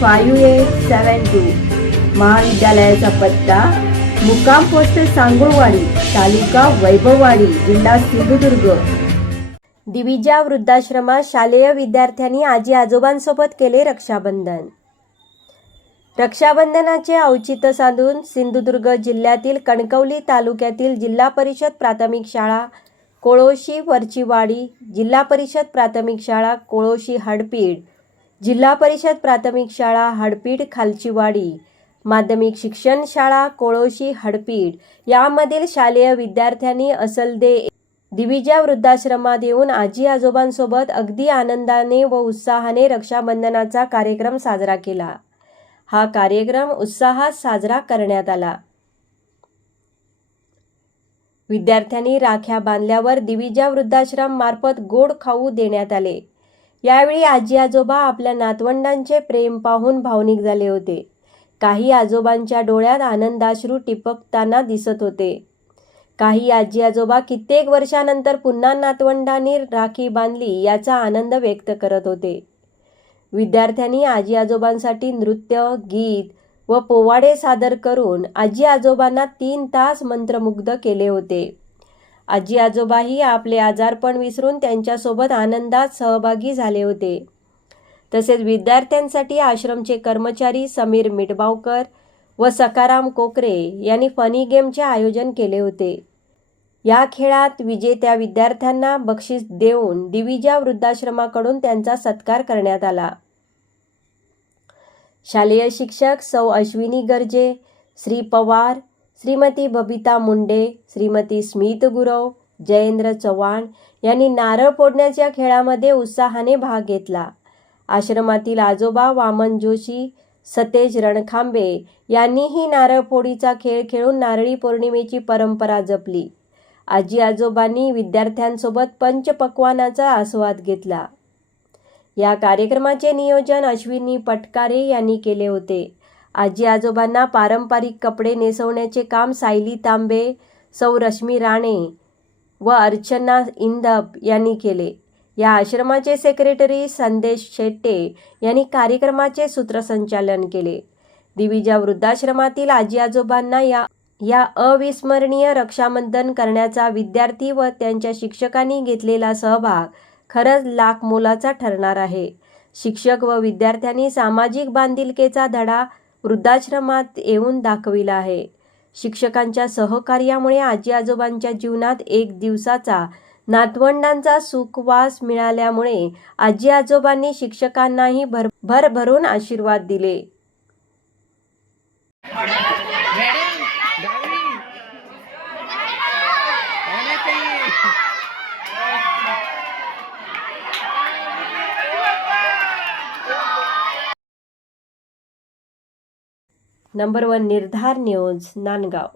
five eight seven two. महाविद्यालयाचा पत्ता मुक्काम पोस्ट सांगुळवाडी तालुका वैभववाडी जिल्हा सिंधुदुर्ग. दिविजा वृद्धाश्रमात शालेय विद्यार्थ्यांनी आजी आजोबांसोबत केले रक्षाबंधन. रक्षाबंधनाचे औचित्य साधून सिंधुदुर्ग जिल्ह्यातील कणकवली तालुक्यातील जिल्हा परिषद प्राथमिक शाळा कोळोशी वरचीवाडी जिल्हा परिषद प्राथमिक शाळा कोळोशी हडपीड जिल्हा परिषद प्राथमिक शाळा हडपीड खालचीवाडी. माध्यमिक शिक्षण शाळा कोळोशी हडपीड यामधील शालेय विद्यार्थ्यांनी असलदे दिविजा वृद्धाश्रमात येऊन आजी आजोबांसोबत अगदी आनंदाने व उत्साहाने रक्षाबंधनाचा कार्यक्रम साजरा केला. हा कार्यक्रम उत्साहात साजरा करण्यात आला. विद्यार्थ्यांनी राख्या बांधल्यावर दिविजा वृद्धाश्रम मार्फत गोड खाऊ देण्यात आले. यावेळी आजी आजोबा आपल्या नातवंडांचे प्रेम पाहून भावनिक झाले होते. काही आजोबांच्या डोळ्यात आनंदाश्रू टिपकताना दिसत होते. काही आजी आजोबा कित्येक वर्षानंतर पुन्हा नातवंडांनी राखी बांधली याचा आनंद व्यक्त करत होते. विद्यार्थ्यांनी आजी आजोबांसाठी नृत्य गीत व पोवाडे सादर करून आजी आजोबांना तीन तास मंत्रमुग्ध केले होते. आजी आजोबाही आपले आजारपण विसरून त्यांच्यासोबत आनंदात सहभागी झाले होते. तसेच विद्यार्थ्यांसाठी आश्रमचे कर्मचारी समीर मिटबावकर व सकाराम कोकरे यांनी फनी गेमचे आयोजन केले होते. या खेळात विजेत्या विद्यार्थ्यांना बक्षीस देऊन दिविजा वृद्धाश्रमाकडून त्यांचा सत्कार करण्यात आला. शालेय शिक्षक सौ अश्विनी गर्जे श्री पवार श्रीमती बबिता मुंडे श्रीमती स्मित गुरव जयेंद्र चव्हाण यांनी नारळ फोडण्याच्या खेळामध्ये उत्साहाने भाग घेतला. आश्रमातील आजोबा वामन जोशी सतेज रणखांबे यांनीही नारळ फोडीचा खेळ खेळून नारळी पौर्णिमेची परंपरा जपली. आजी आजोबांनी विद्यार्थ्यांसोबत पंचपक्वानाचा आस्वाद घेतला. या कार्यक्रमाचे नियोजन अश्विनी पटकारे यांनी केले होते. आजी आजोबांना पारंपरिक कपडे नेसवण्याचे काम सायली तांबे सौ रश्मी राणे व अर्चना इंदब यांनी केले. या आश्रमाचे सेक्रेटरी संदेश शेट्टे यांनी कार्यक्रमाचे सूत्रसंचालन केले. दिविजा वृद्धाश्रमातील आजी आजोबांना या या अविस्मरणीय रक्षाबंधन करण्याचा विद्यार्थी व त्यांच्या शिक्षकांनी घेतलेला सहभाग खरंच लाख मोलाचा ठरणार आहे. शिक्षक व विद्यार्थ्यांनी सामाजिक बांधिलकेचा धडा वृद्धाश्रमात येऊन दाखविला आहे. शिक्षकांच्या सहकार्यामुळे आजी आजोबांच्या जीवनात एक दिवसाचा नातवंडांचा सुखवास मिळाल्यामुळे आजी आजोबांनी शिक्षकांनाही भर भरभरून आशीर्वाद दिले. नंबर वन निर्धार न्यूज नांदगाव.